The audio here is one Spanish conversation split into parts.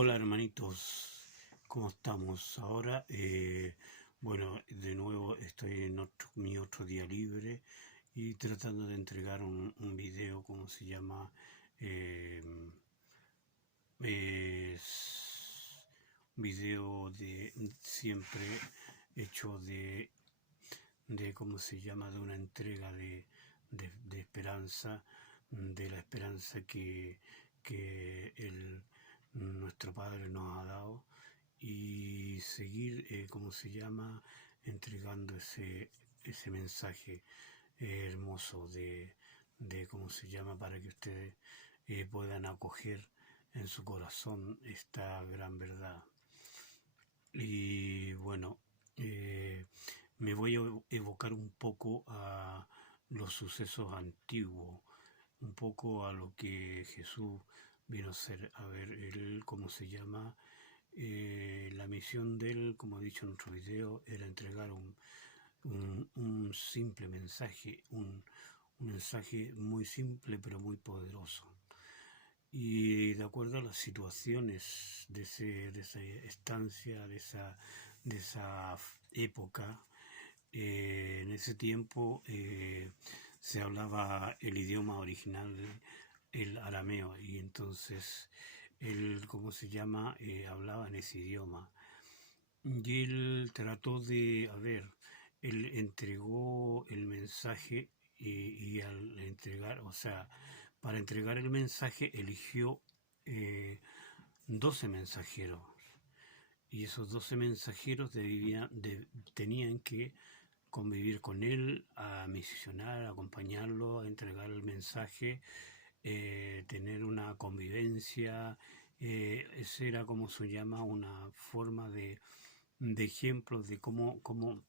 Hola hermanitos, ¿cómo estamos ahora? Bueno, de nuevo estoy en mi otro día libre y tratando de entregar un video, ¿cómo se llama? Eh, es un video de siempre hecho de ¿cómo se llama? De una entrega de esperanza, de la esperanza que nuestro Padre nos ha dado y seguir, ¿cómo se llama? Entregando ese mensaje hermoso ¿cómo se llama? Para que ustedes puedan acoger en su corazón esta gran verdad. Y bueno, me voy a evocar un poco a los sucesos antiguos, un poco a lo que Jesús vino a ser. A ver, él, ¿cómo se llama? La misión de él, como he dicho en otro video, era entregar un simple mensaje, un mensaje muy simple pero muy poderoso. Y de acuerdo a las situaciones de esa estancia, de esa época, en ese tiempo se hablaba el idioma original, el arameo, y entonces él, ¿cómo se llama?, hablaba en ese idioma. Y él trató a ver, él entregó el mensaje y al entregar, o sea, para entregar el mensaje eligió 12 mensajeros. Y esos 12 mensajeros tenían que convivir con él, a misionar, a acompañarlo, a entregar el mensaje, tener una convivencia. Esa era, como se llama, una forma de ejemplos de cómo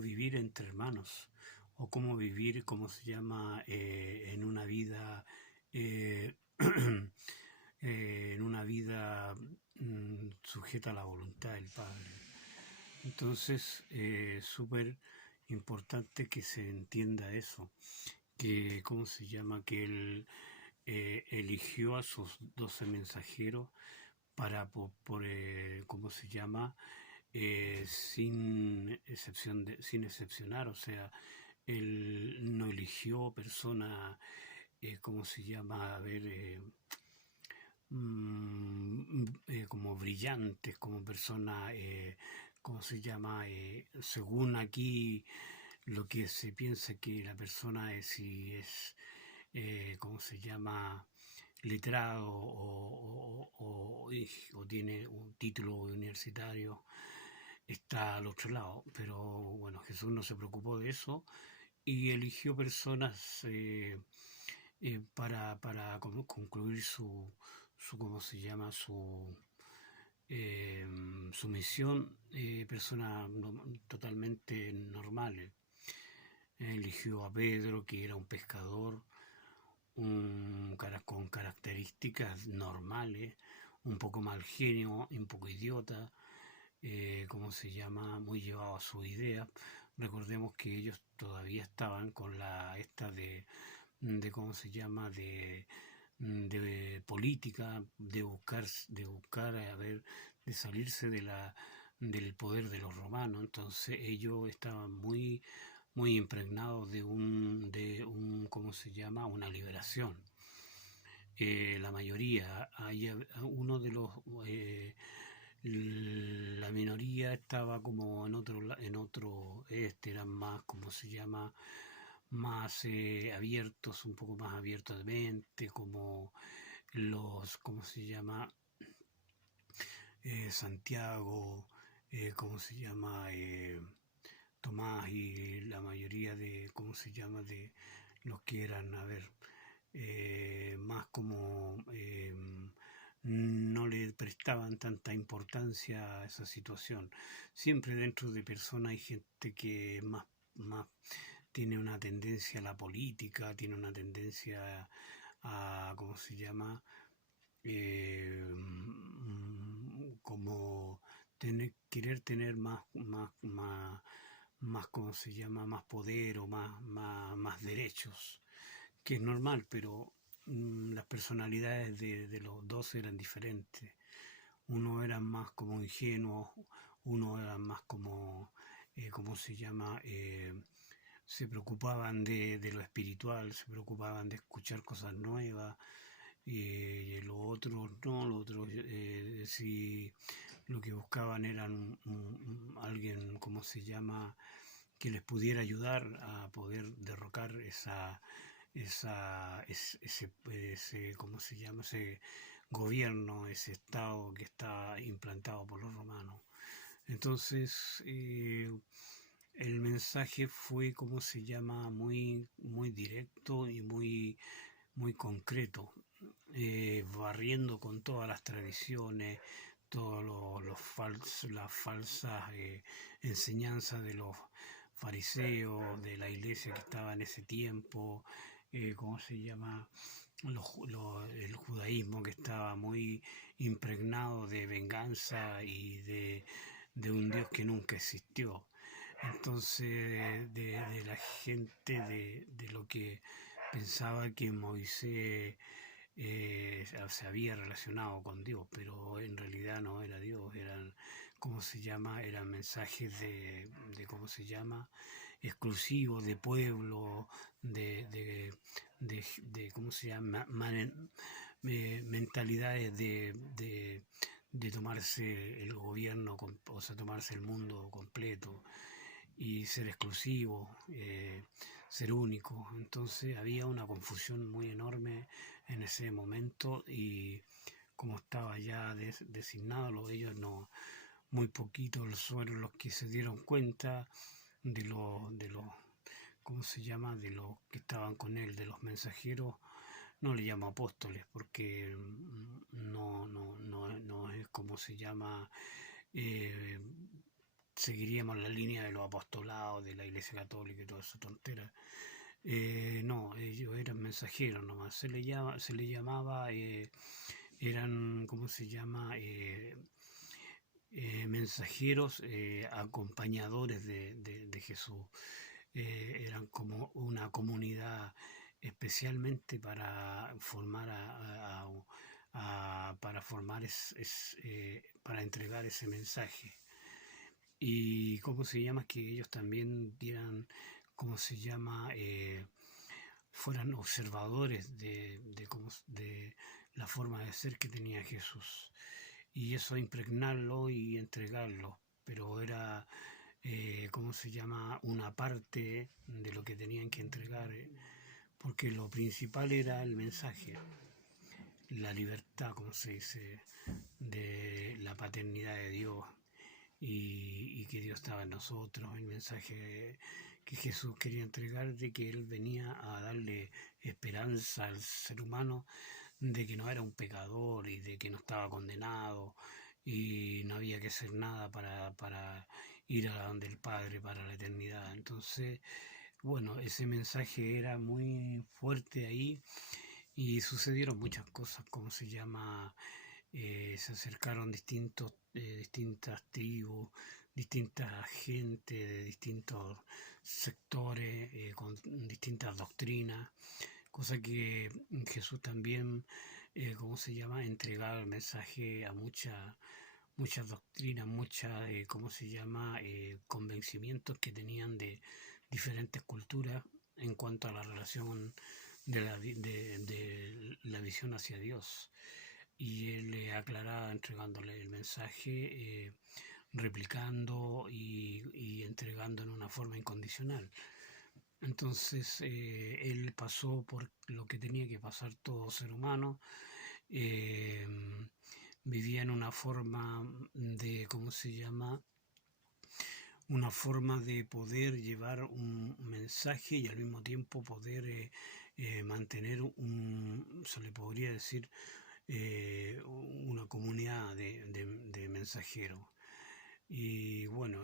vivir entre hermanos o cómo vivir, cómo se llama, en una vida, en una vida sujeta a la voluntad del Padre. Entonces, súper importante que se entienda eso, que, ¿cómo se llama?, que él eligió a sus 12 mensajeros para, ¿cómo se llama?, sin excepcionar, o sea, él no eligió personas, ¿cómo se llama?, a ver, como brillantes, como personas, ¿cómo se llama?, según aquí lo que se piensa que la persona es, si es, ¿cómo se llama?, letrado o tiene un título universitario, está al otro lado. Pero bueno, Jesús no se preocupó de eso y eligió personas para concluir ¿cómo se llama?, su misión, personas totalmente normales. Eligió a Pedro, que era un pescador, con características normales, un poco mal genio, un poco idiota, ¿cómo se llama?, muy llevado a su idea. Recordemos que ellos todavía estaban con esta ¿cómo se llama?, de política, de buscar, a ver, de salirse del poder de los romanos. Entonces ellos estaban muy impregnados ¿cómo se llama?, una liberación. La mayoría, uno de los, la minoría estaba como eran más, ¿cómo se llama?, más abiertos, un poco más abiertos de mente, como ¿cómo se llama?, Santiago, ¿cómo se llama?, Tomás, y la mayoría ¿cómo se llama?, de los que eran, a ver, más como no le prestaban tanta importancia a esa situación. Siempre dentro de personas hay gente que más tiene una tendencia a la política, tiene una tendencia ¿cómo se llama?, como querer tener más, ¿cómo se llama?, más poder o más derechos, que es normal, pero las personalidades de los dos eran diferentes. uno era más como ingenuo, uno era más como, ¿cómo se llama? Se preocupaban de lo espiritual, se preocupaban de escuchar cosas nuevas, y los otros no, los otros sí lo que buscaban eran alguien, ¿cómo se llama?, que les pudiera ayudar a poder derrocar ese, ¿cómo se llama?, ese gobierno, ese estado que está implantado por los romanos. Entonces, el mensaje fue, ¿cómo se llama?, muy, muy directo y muy concreto, barriendo con todas las tradiciones, todas las falsas enseñanzas de los fariseos, de la iglesia que estaba en ese tiempo, ¿cómo se llama? El judaísmo que estaba muy impregnado de venganza y de un Dios que nunca existió. Entonces, de la gente, de lo que pensaba que Moisés se había relacionado con Dios, pero en realidad no era Dios, eran, ¿cómo se llama? Eran mensajes ¿cómo se llama? Exclusivos de pueblo, ¿cómo se llama? Mentalidades de tomarse el gobierno, o sea, tomarse el mundo completo y ser exclusivo, ser único. Entonces había una confusión muy enorme en ese momento y como estaba ya designado, ellos no, muy poquitos fueron los que se dieron cuenta de los, ¿cómo se llama?, de los que estaban con él, de los mensajeros. No le llamo apóstoles porque no es como se llama, eh, seguiríamos la línea de los apostolados de la Iglesia Católica y toda esa tontera. No, ellos eran mensajeros nomás, se le llamaba, eran, ¿cómo se llama? Mensajeros, acompañadores de Jesús. Eran como una comunidad especialmente para formar para formar para entregar ese mensaje. Y cómo se llama, que ellos también dieran, cómo se llama, fueran observadores de la forma de ser que tenía Jesús, y eso impregnarlo y entregarlo, pero era, ¿cómo se llama?, una parte de lo que tenían que entregar, porque lo principal era el mensaje, la libertad, como se dice, de la paternidad de Dios, y que Dios estaba en nosotros, el mensaje que Jesús quería entregar, de que Él venía a darle esperanza al ser humano, de que no era un pecador y de que no estaba condenado y no había que hacer nada para ir a donde el Padre para la eternidad. Entonces, bueno, ese mensaje era muy fuerte ahí y sucedieron muchas cosas, como se llama, se acercaron distintas tribus, distintas gente de distintos sectores, con distintas doctrinas, cosa que Jesús también, ¿cómo se llama?, entregaba el mensaje a muchas doctrinas, ¿cómo se llama?, convencimientos que tenían de diferentes culturas en cuanto a la relación de la visión hacia Dios. Y él le aclaraba entregándole el mensaje, replicando y entregando en una forma incondicional. Entonces, él pasó por lo que tenía que pasar todo ser humano, eh, vivía en una forma de, ¿cómo se llama?, una forma de poder llevar un mensaje y al mismo tiempo poder mantener se le podría decir, una comunidad de mensajeros. Y bueno,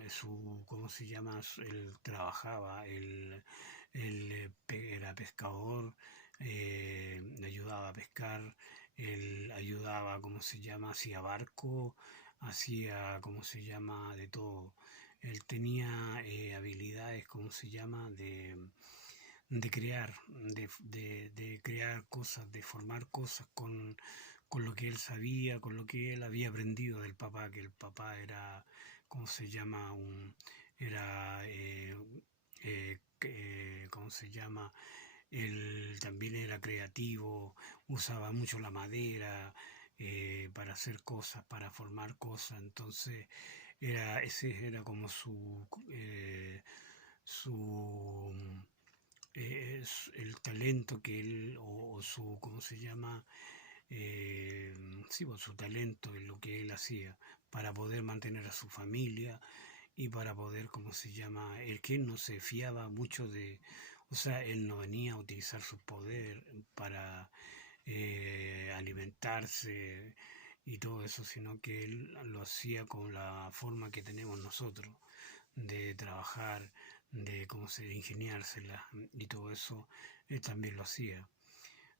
¿cómo se llama? Él trabajaba, era pescador, le ayudaba a pescar, él ayudaba, ¿cómo se llama? Hacía barco, hacía, ¿cómo se llama? De todo. Él tenía habilidades, ¿cómo se llama?, de crear, de crear cosas, de formar cosas con lo que él sabía, con lo que él había aprendido del papá, que el papá era, ¿cómo se llama? Era, ¿cómo se llama? Él también era creativo, usaba mucho la madera para hacer cosas, para formar cosas. Entonces, ese era como su el talento que él, o su, ¿cómo se llama? Eh, sí, pues, su talento en lo que él hacía para poder mantener a su familia y para poder, ¿cómo se llama? El que él no se fiaba mucho de, o sea, él no venía a utilizar su poder para alimentarse y todo eso, sino que él lo hacía con la forma que tenemos nosotros de trabajar, de cómo se de ingeniársela y todo eso, él también lo hacía.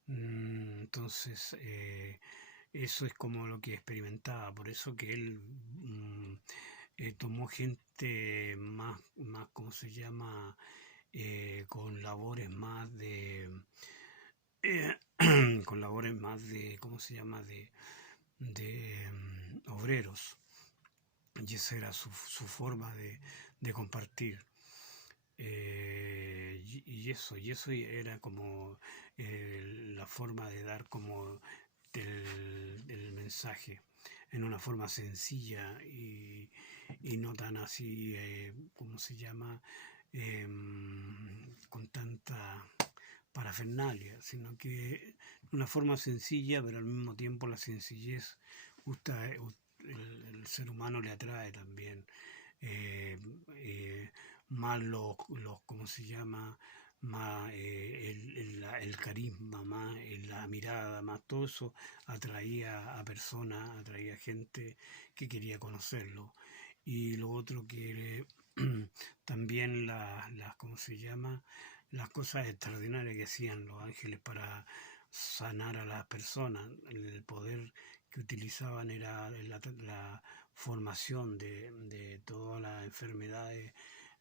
Entonces, eso es como lo que experimentaba, por eso que él tomó gente más, ¿cómo se llama? Con labores más eh, con labores más de, ¿cómo se llama? De obreros. Y esa era su forma de compartir. Y eso era como la forma de dar como del mensaje en una forma sencilla y no tan así, ¿cómo se llama? Con tanta parafernalia, sino que una forma sencilla, pero al mismo tiempo la sencillez gusta, el ser humano le atrae también. Eh, eh, Más ¿cómo se llama? Más el carisma, más la mirada, más todo eso atraía a personas, atraía gente que quería conocerlo. Y lo otro que también ¿cómo se llama? Las cosas extraordinarias que hacían los ángeles para sanar a las personas, el poder que utilizaban era la formación de todas las enfermedades,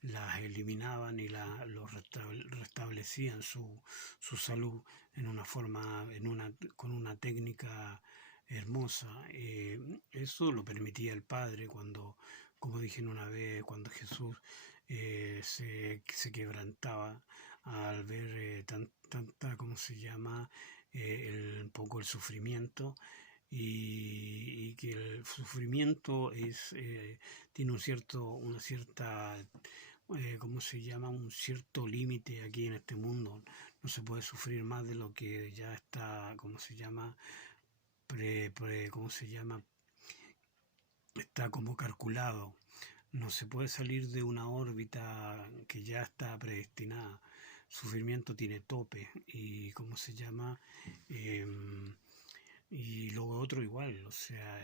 las eliminaban y restablecían su salud en una forma, con una técnica hermosa. Eso lo permitía el Padre cuando, como dije una vez, cuando Jesús se quebrantaba al ver tanta, ¿cómo se llama? Un poco el sufrimiento y que el sufrimiento tiene una cierta, ¿cómo se llama? Un cierto límite aquí en este mundo. No se puede sufrir más de lo que ya está, ¿cómo se llama? ¿Cómo se llama? Está como calculado. No se puede salir de una órbita que ya está predestinada. Sufrimiento tiene tope y, ¿cómo se llama? Y luego otro igual, o sea,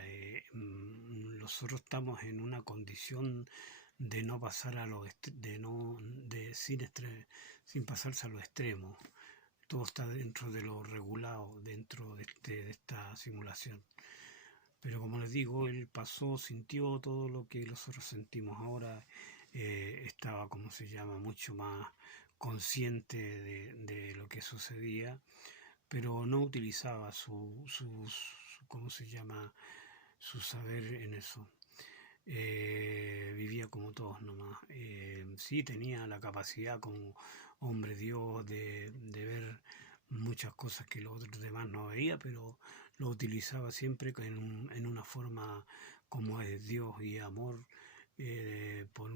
nosotros estamos en una condición de no pasar a lo de no de sin pasarse a lo extremo. Todo está dentro de lo regulado, dentro de esta simulación. Pero como les digo, él pasó, sintió todo lo que nosotros sentimos ahora, estaba, como se llama, mucho más consciente de lo que sucedía, pero no utilizaba ¿cómo se llama? Su saber en eso. Vivía como todos nomás. Sí tenía la capacidad como hombre Dios de ver muchas cosas que los otros demás no veía, pero lo utilizaba siempre en una forma como es Dios y amor,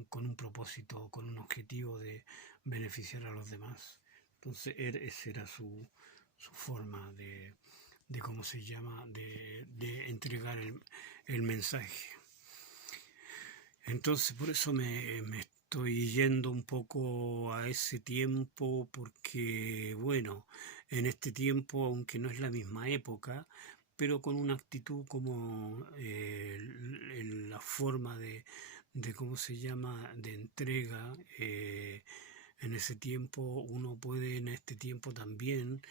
con un propósito, con un objetivo de beneficiar a los demás. Entonces esa era su forma de cómo se llama, de entregar el mensaje. Entonces por eso me estoy yendo un poco a ese tiempo, porque bueno, en este tiempo, aunque no es la misma época, pero con una actitud como la forma de cómo se llama, de entrega, en ese tiempo uno puede en este tiempo también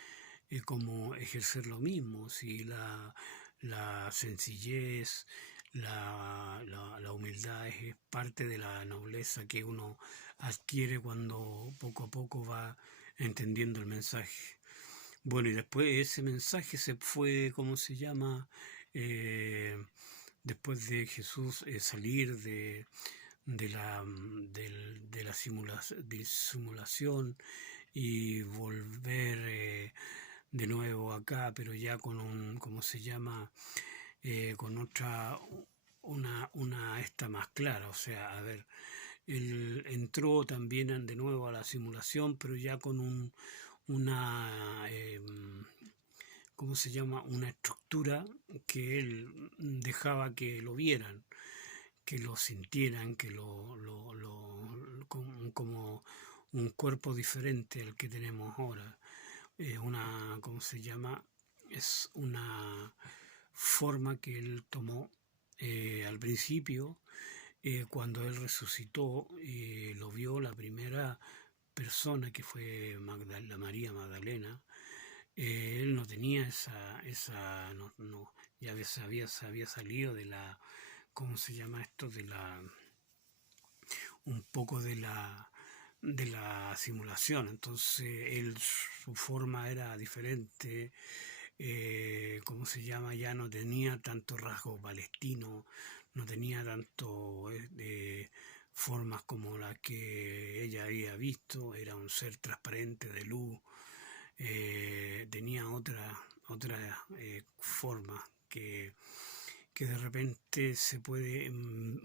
como ejercer lo mismo, si la sencillez, la humildad es parte de la nobleza que uno adquiere cuando poco a poco va entendiendo el mensaje. Bueno, y después ese mensaje se fue, ¿cómo se llama? Eh, Después de Jesús salir de la simulación y volver de nuevo acá, pero ya con un, ¿cómo se llama? Con otra, una esta más clara, o sea, a ver, él entró también de nuevo a la simulación, pero ya con una, ¿cómo se llama? Una estructura que él dejaba que lo vieran, que lo sintieran, que como un cuerpo diferente al que tenemos ahora. Una, ¿cómo se llama? Es una forma que él tomó al principio, cuando él resucitó, lo vio la primera persona que fue la María Magdalena. Él no tenía ya se había salido de la, ¿cómo se llama esto? Un poco de la simulación. Entonces, él, su forma era diferente, ¿cómo se llama? Ya no tenía tanto rasgo palestino, no tenía tanto formas como las que ella había visto, era un ser transparente de luz, tenía otra forma que de repente se puede,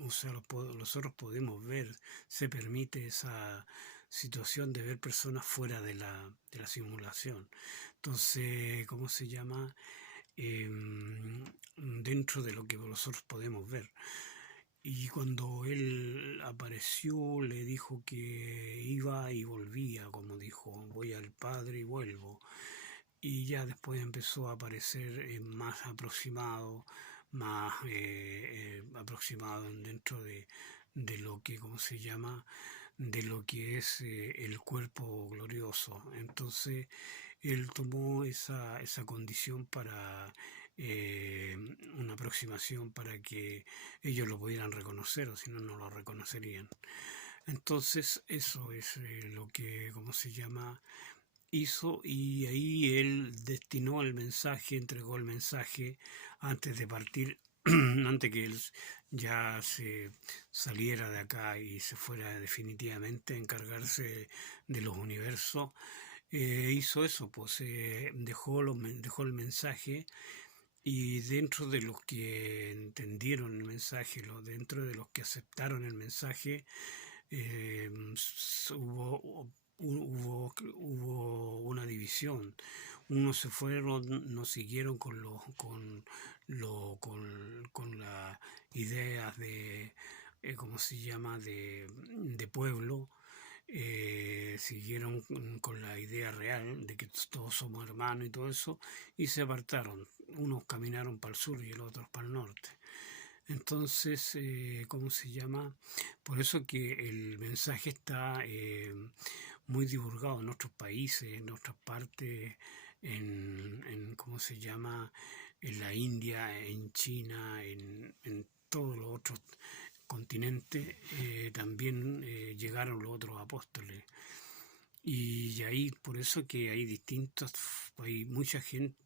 o sea, nosotros podemos ver, se permite esa situación de ver personas fuera de la simulación. Entonces, ¿cómo se llama? Dentro de lo que nosotros podemos ver. Y cuando él apareció, le dijo que iba y volvía, como dijo, voy al Padre y vuelvo. Y ya después empezó a aparecer más aproximado, más aproximado dentro de lo que, ¿cómo se llama? De lo que es el cuerpo glorioso. Entonces, él tomó esa condición para una aproximación para que ellos lo pudieran reconocer, o si no, no lo reconocerían. Entonces, eso es lo que, ¿cómo se llama? Hizo, y ahí él destinó el mensaje, entregó el mensaje antes de partir, antes que él ya se saliera de acá y se fuera definitivamente a encargarse de los universos. Hizo eso, pues dejó el mensaje, y dentro de los que entendieron el mensaje, dentro de los que aceptaron el mensaje, eh, hubo una división. Unos se fueron, no siguieron con las ideas de, ¿cómo se llama?, de pueblo. Siguieron con la idea real de que todos somos hermanos y todo eso, y se apartaron. Unos caminaron para el sur y los otros para el norte. Entonces, ¿cómo se llama? Por eso que el mensaje está muy divulgado en otros países, en otras partes, ¿cómo se llama? En la India, en China, en todos los otros continentes, también llegaron los otros apóstoles. Y ahí, por eso que hay mucha gente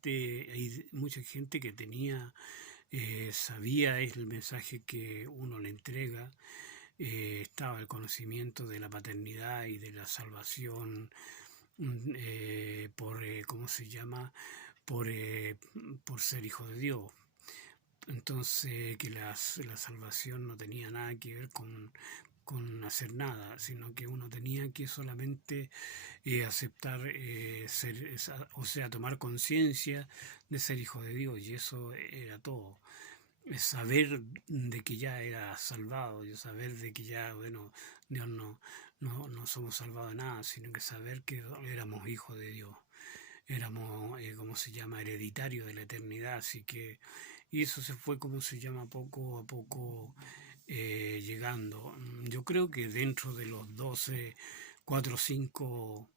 que tenía, sabía el mensaje que uno le entrega, estaba el conocimiento de la paternidad y de la salvación, ¿cómo se llama? Por, eh, por ser hijo de Dios. Entonces, que la salvación no tenía nada que ver con hacer nada, sino que uno tenía que solamente aceptar o sea, tomar conciencia de ser hijo de Dios, y eso era todo. Es saber de que ya era salvado, y saber de que ya, bueno, Dios no somos salvados de nada, sino que saber que éramos hijos de Dios, éramos, ¿cómo se llama?, hereditarios de la eternidad. Así que, y eso se fue, ¿cómo se llama?, poco a poco llegando. Yo creo que dentro de los 12, 4, 5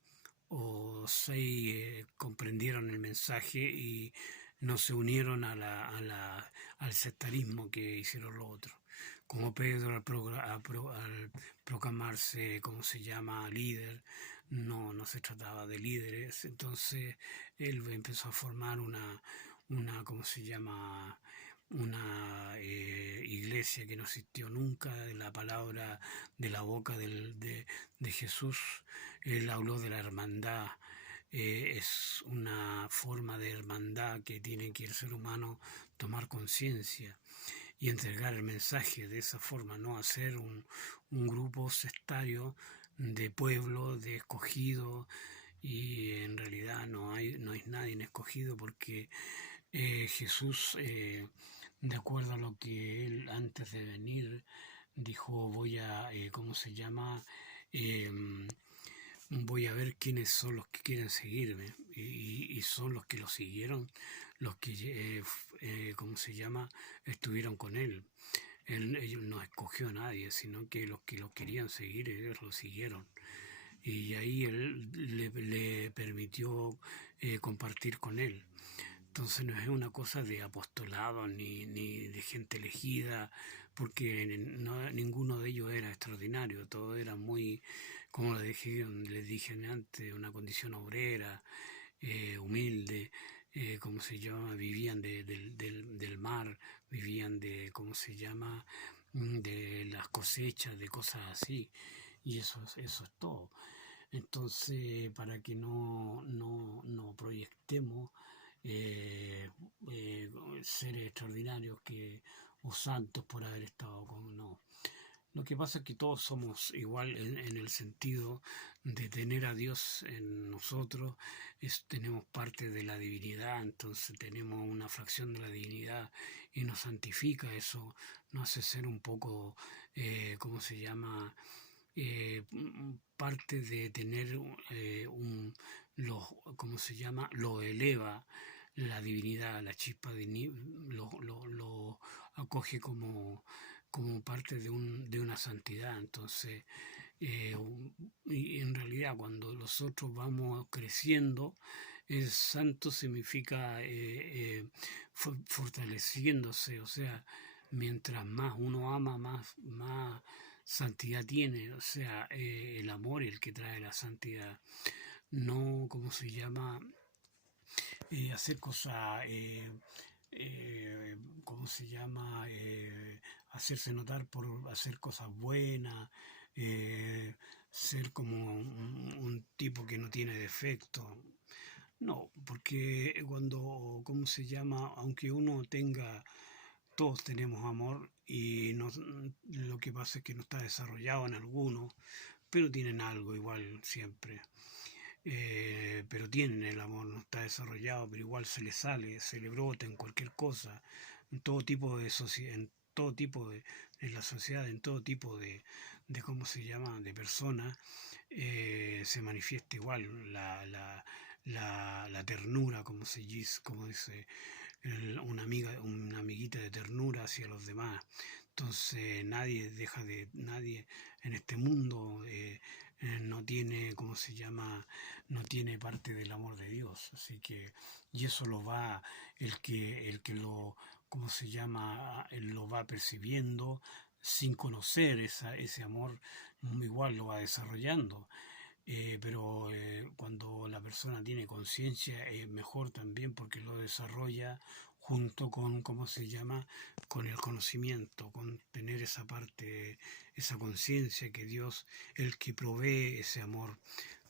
o 6 comprendieron el mensaje y no se unieron al sectarismo que hicieron los otros. como Pedro al proclamarse, ¿cómo se llama?, líder. No se trataba de líderes. Entonces él empezó a formar ¿cómo se llama?, una iglesia que no existió nunca, de la palabra de la boca de Jesús. Él habló de la hermandad. Es una forma de hermandad que tiene que el ser humano tomar conciencia y entregar el mensaje de esa forma, no hacer un grupo sectario de pueblo, de escogido, y en realidad no hay nadie escogido, porque Jesús, de acuerdo a lo que él antes de venir dijo, ¿cómo se llama? Voy a ver quiénes son los que quieren seguirme, y son los que lo siguieron, los que, ¿cómo se llama?, estuvieron con él. Él no escogió a nadie, sino que los que lo querían seguir, ellos lo siguieron. Y ahí él le permitió compartir con él. Entonces no es una cosa de apostolado ni de gente elegida, porque ninguno de ellos era extraordinario, todos eran muy, como les dije antes, una condición obrera, humilde, ¿cómo se llama? Vivían del mar, vivían de, ¿cómo se llama?, de las cosechas, de cosas así, y eso es todo. Entonces, para que no proyectemos eh, eh, seres extraordinarios o santos por haber estado con... No. Lo que pasa es que todos somos igual en el sentido de tener a Dios en nosotros. Tenemos parte de la divinidad, entonces tenemos una fracción de la divinidad y nos santifica. Eso nos hace ser un poco, ¿cómo se llama?, parte de tener ¿cómo se llama?, lo eleva. La divinidad, la chispa lo acoge como parte de una santidad. Entonces, y en realidad cuando nosotros vamos creciendo, el santo significa fortaleciéndose, o sea, mientras más uno ama, más santidad tiene, o sea, el amor es el que trae la santidad, no, ¿cómo se llama?, hacer cosas, ¿cómo se llama?, hacerse notar por hacer cosas buenas, ser como un tipo que no tiene defecto. No, porque ¿cómo se llama?, aunque uno tenga, todos tenemos amor, y lo que pasa es que no está desarrollado en algunos, pero tienen algo igual siempre. Pero tienen el amor, no está desarrollado, pero igual se le sale, se le brota en cualquier cosa, en todo tipo de sociedad, en la sociedad, en todo tipo de ¿cómo se llama?, de personas, se manifiesta igual la ternura, como dice una amiguita de ternura hacia los demás. Entonces nadie en este mundo no tiene, ¿cómo se llama?, no tiene parte del amor de Dios. Así que, y eso el que lo, ¿cómo se llama?, él lo va percibiendo sin conocer ese amor, igual lo va desarrollando. Pero cuando la persona tiene conciencia es mejor también, porque lo desarrolla junto con, ¿cómo se llama?, con el conocimiento, con tener esa parte, esa conciencia que Dios, el que provee ese amor,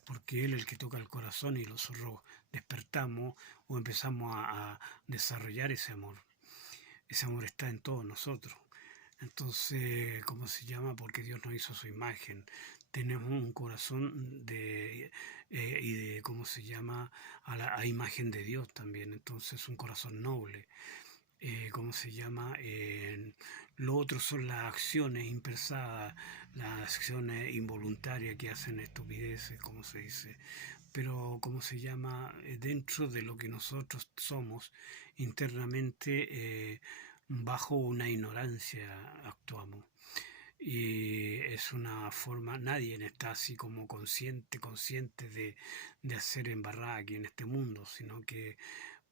porque Él es el que toca el corazón, y nosotros despertamos o empezamos a desarrollar ese amor. Ese amor está en todos nosotros. Entonces, ¿cómo se llama?, porque Dios nos hizo a su imagen. Tenemos un corazón y de, ¿cómo se llama?, a imagen de Dios también. Entonces, un corazón noble. ¿Cómo se llama? Lo otro son las acciones impensadas, las acciones involuntarias que hacen estupideces, como se dice. Pero, ¿cómo se llama?, dentro de lo que nosotros somos internamente, bajo una ignorancia actuamos. Y es una forma, nadie está así como consciente de hacer embarrada aquí en este mundo, sino que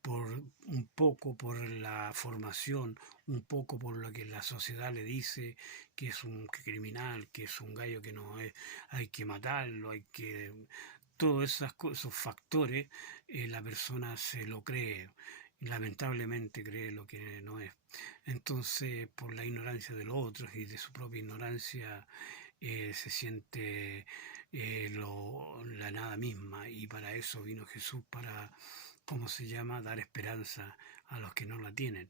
un poco por la formación, un poco por lo que la sociedad le dice que es un criminal, que es un gallo que no es, hay que matarlo, hay que... Todos esos factores, la persona se lo cree, lamentablemente cree lo que no es. Entonces, por la ignorancia de los otros y de su propia ignorancia, se siente la nada misma, y para eso vino Jesús, para, ¿cómo se llama?, dar esperanza a los que no la tienen.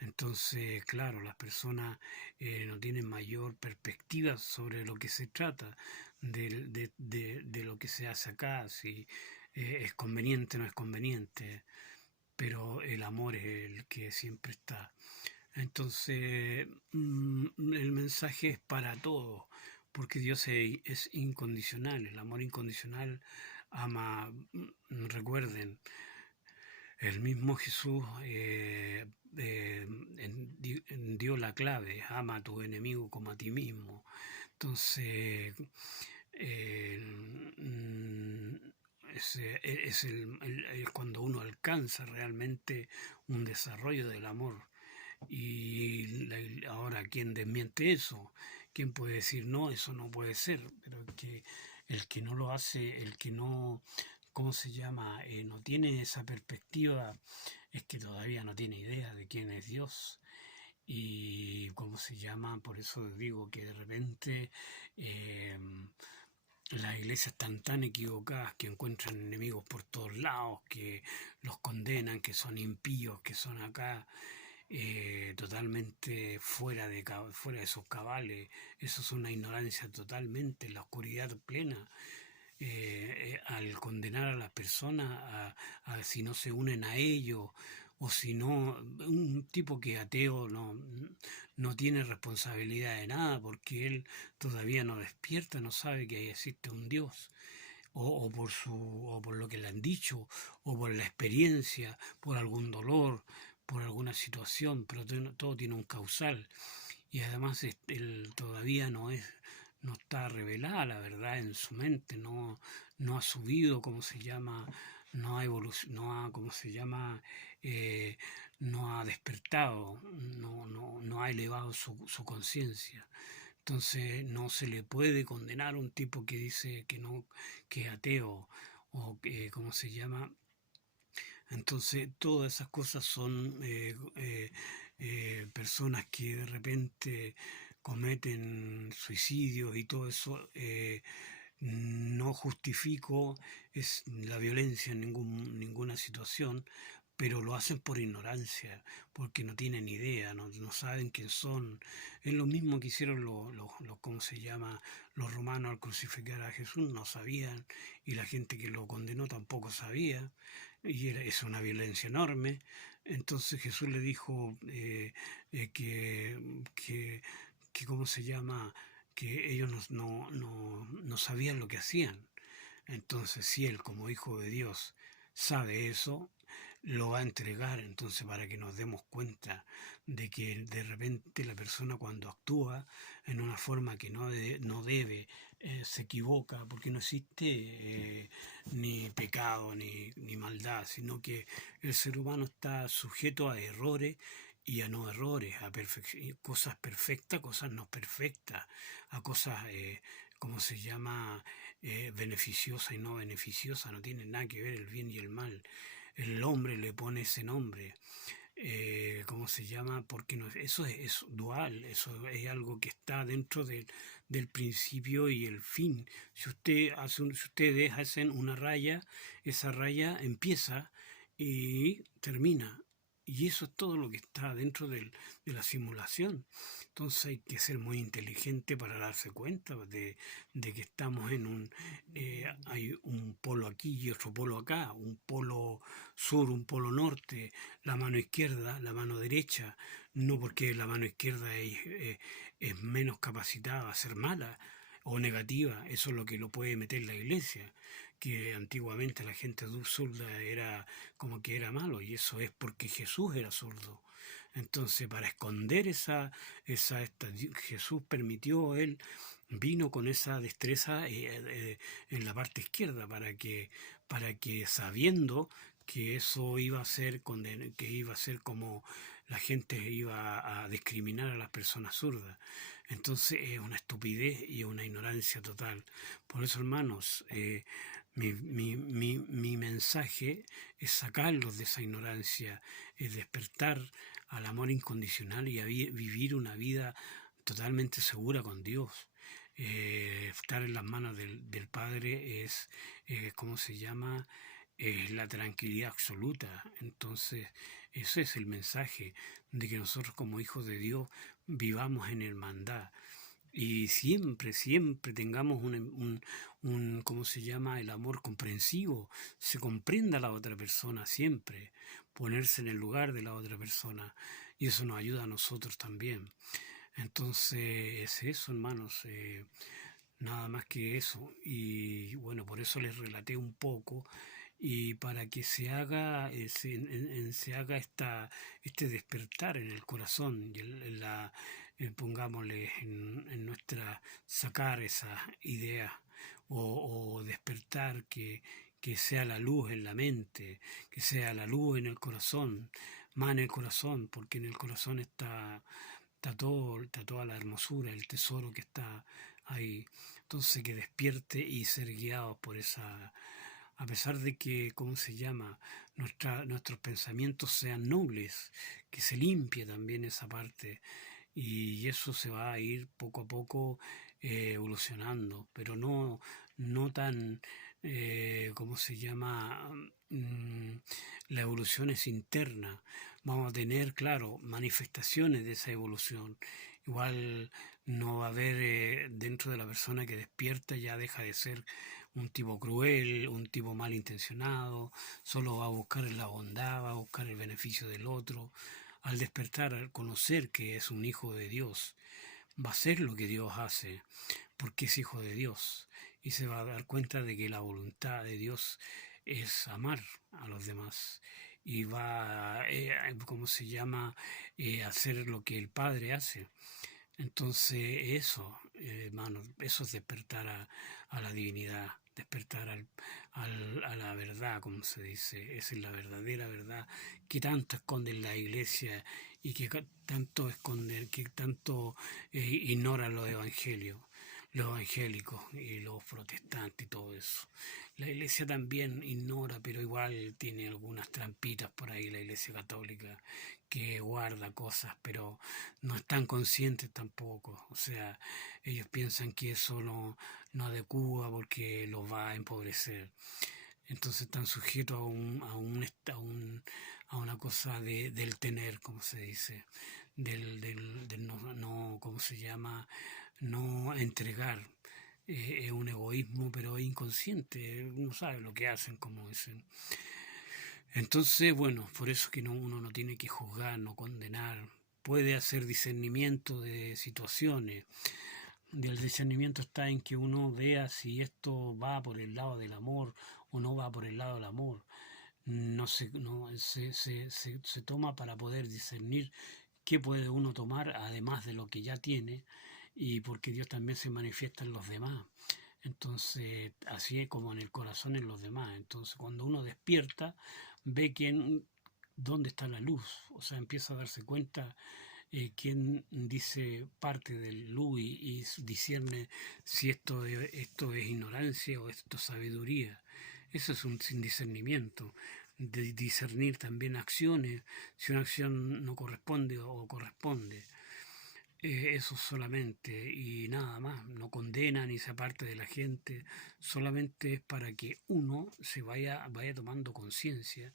Entonces, claro, las personas no tienen mayor perspectiva sobre lo que se trata, de lo que se hace acá, si es conveniente o no es conveniente, pero el amor es el que siempre está. Entonces, el mensaje es para todos, porque Dios es incondicional, el amor incondicional ama, recuerden, el mismo Jesús dio la clave: ama a tu enemigo como a ti mismo. Entonces, es cuando uno alcanza realmente un desarrollo del amor. Y ahora, ¿quién desmiente eso? ¿Quién puede decir, no, eso no puede ser? Pero el que no lo hace, el que no, ¿cómo se llama?, no tiene esa perspectiva, es que todavía no tiene idea de quién es Dios. Y cómo se llama, por eso digo que de repente las iglesias están tan equivocadas, que encuentran enemigos por todos lados, que los condenan, que son impíos, que son acá totalmente fuera de sus cabales. Eso es una ignorancia totalmente, la oscuridad plena. Al condenar a las personas, si no se unen a ellos, o si no, un tipo que ateo no tiene responsabilidad de nada, porque él todavía no despierta, no sabe que existe un Dios, o por lo que le han dicho, o por la experiencia, por algún dolor, por alguna situación, pero todo tiene un causal. Y además él todavía no está revelada la verdad en su mente, no ha subido, ¿cómo se llama?, no ha evolucionado, ¿cómo se llama?, no ha despertado, no ha elevado su conciencia. Entonces no se le puede condenar a un tipo que dice que no, que es ateo, o que, ¿cómo se llama? Entonces todas esas cosas son personas que de repente cometen suicidios y todo eso. No justifico la violencia en ninguna situación, pero lo hacen por ignorancia, porque no tienen idea, no saben quién son. Es lo mismo que hicieron ¿cómo se llama?, los romanos al crucificar a Jesús, no sabían, y la gente que lo condenó tampoco sabía, y es una violencia enorme. Entonces Jesús le dijo que, ¿cómo se llama?, que ellos no sabían lo que hacían. Entonces, si Él, como Hijo de Dios, sabe eso, lo va a entregar. Entonces, para que nos demos cuenta de que de repente la persona, cuando actúa en una forma que no debe, se equivoca, porque no existe ni pecado ni maldad, sino que el ser humano está sujeto a errores y a no errores, a cosas perfectas, cosas no perfectas, a cosas, ¿cómo se llama?, beneficiosa y no beneficiosa. No tiene nada que ver el bien y el mal. El hombre le pone ese nombre. ¿Cómo se llama? Porque eso es dual, eso es algo que está dentro del principio y el fin. Si ustedes hacen una raya, esa raya empieza y termina. Y eso es todo lo que está dentro de la simulación. Entonces hay que ser muy inteligente para darse cuenta de que estamos hay un polo aquí y otro polo acá, un polo sur, un polo norte, la mano izquierda, la mano derecha. No porque la mano izquierda es menos capacitada a ser mala o negativa, eso es lo que lo puede meter la iglesia, que antiguamente la gente zurda era como que era malo, y eso es porque Jesús era zurdo. Entonces, para esconder Jesús permitió, Él vino con esa destreza en la parte izquierda, para que sabiendo que eso iba a ser que iba a ser como la gente iba a discriminar a las personas zurdas. Entonces es una estupidez y una ignorancia total. Por eso, hermanos, mi mensaje es sacarlos de esa ignorancia, es despertar al amor incondicional y a vivir una vida totalmente segura con Dios. Estar en las manos del Padre es, ¿cómo se llama? Es la tranquilidad absoluta. Entonces, ese es el mensaje de que nosotros como hijos de Dios vivamos en hermandad y siempre, siempre tengamos ¿cómo se llama? El amor comprensivo, se comprenda a la otra persona siempre, ponerse en el lugar de la otra persona y eso nos ayuda a nosotros también. Entonces, es eso, hermanos, nada más que eso. Y bueno, por eso les relaté un poco y para que se haga, se haga este despertar en el corazón y pongámosle en nuestra, sacar esas ideas o despertar que sea la luz en la mente, que sea la luz en el corazón, más en el corazón, porque en el corazón está toda la hermosura, el tesoro que está ahí. Entonces que despierte y ser guiados por esa, a pesar de que, ¿cómo se llama? Nuestros pensamientos sean nobles, que se limpie también esa parte y eso se va a ir poco a poco evolucionando, pero no tan, ¿cómo se llama? Mm, la evolución es interna. Vamos a tener, claro, manifestaciones de esa evolución. Igual no va a haber dentro de la persona que despierta, ya deja de ser un tipo cruel, un tipo malintencionado, solo va a buscar la bondad, va a buscar el beneficio del otro. Al despertar, al conocer que es un hijo de Dios, va a hacer lo que Dios hace, porque es hijo de Dios, y se va a dar cuenta de que la voluntad de Dios es amar a los demás, y va, ¿cómo se llama?, hacer lo que el Padre hace. Entonces, eso, hermanos, eso es despertar a la divinidad, despertar a la verdad, como se dice, esa es la verdadera verdad que tanto esconde la iglesia y que tanto esconde, que tanto ignoran los evangelios, los evangélicos y los protestantes y todo eso. La iglesia también ignora, pero igual tiene algunas trampitas por ahí, la iglesia católica, que guarda cosas, pero no están conscientes tampoco. O sea, ellos piensan que eso no adecua porque los va a empobrecer. Entonces están sujetos a una cosa del tener, como se dice, del no, ¿cómo se llama? No entregar. Es un egoísmo, pero es inconsciente, uno sabe lo que hacen, como dicen. Entonces, bueno, por eso que uno no tiene que juzgar, no condenar, puede hacer discernimiento de situaciones. El discernimiento está en que uno vea si esto va por el lado del amor o no va por el lado del amor. Se toma para poder discernir qué puede uno tomar además de lo que ya tiene y porque Dios también se manifiesta en los demás. Entonces, así es como en el corazón en los demás. Entonces, cuando uno despierta, ve dónde está la luz. O sea, empieza a darse cuenta quién dice parte del luz y discierne si esto es ignorancia o esto es sabiduría. Eso es un sin discernimiento. De discernir también acciones, si una acción no corresponde o corresponde. Eso solamente y nada más, no condena ni se aparte de la gente, solamente es para que uno vaya tomando conciencia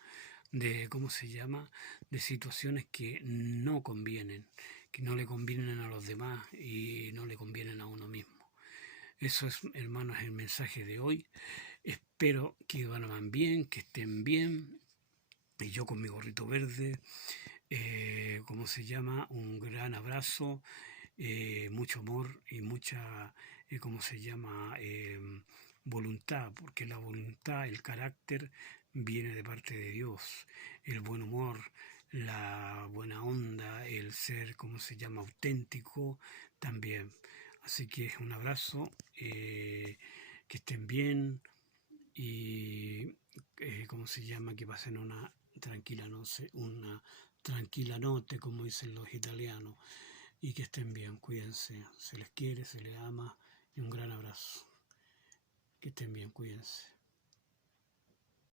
de, ¿cómo se llama?, de situaciones que no convienen, que no le convienen a los demás y no le convienen a uno mismo. Eso es, hermanos, el mensaje de hoy. Espero que van bien, que estén bien. Y yo con mi gorrito verde, ¿cómo se llama? Un gran abrazo, mucho amor y mucha, ¿cómo se llama? Voluntad, porque la voluntad, el carácter viene de parte de Dios. El buen humor, la buena onda, el ser, ¿cómo se llama? Auténtico también. Así que un abrazo, que estén bien y ¿cómo se llama? Que pasen una tranquila noche, una tranquila noche, como dicen los italianos, y que estén bien, cuídense, se les quiere, se les ama, y un gran abrazo, que estén bien, cuídense.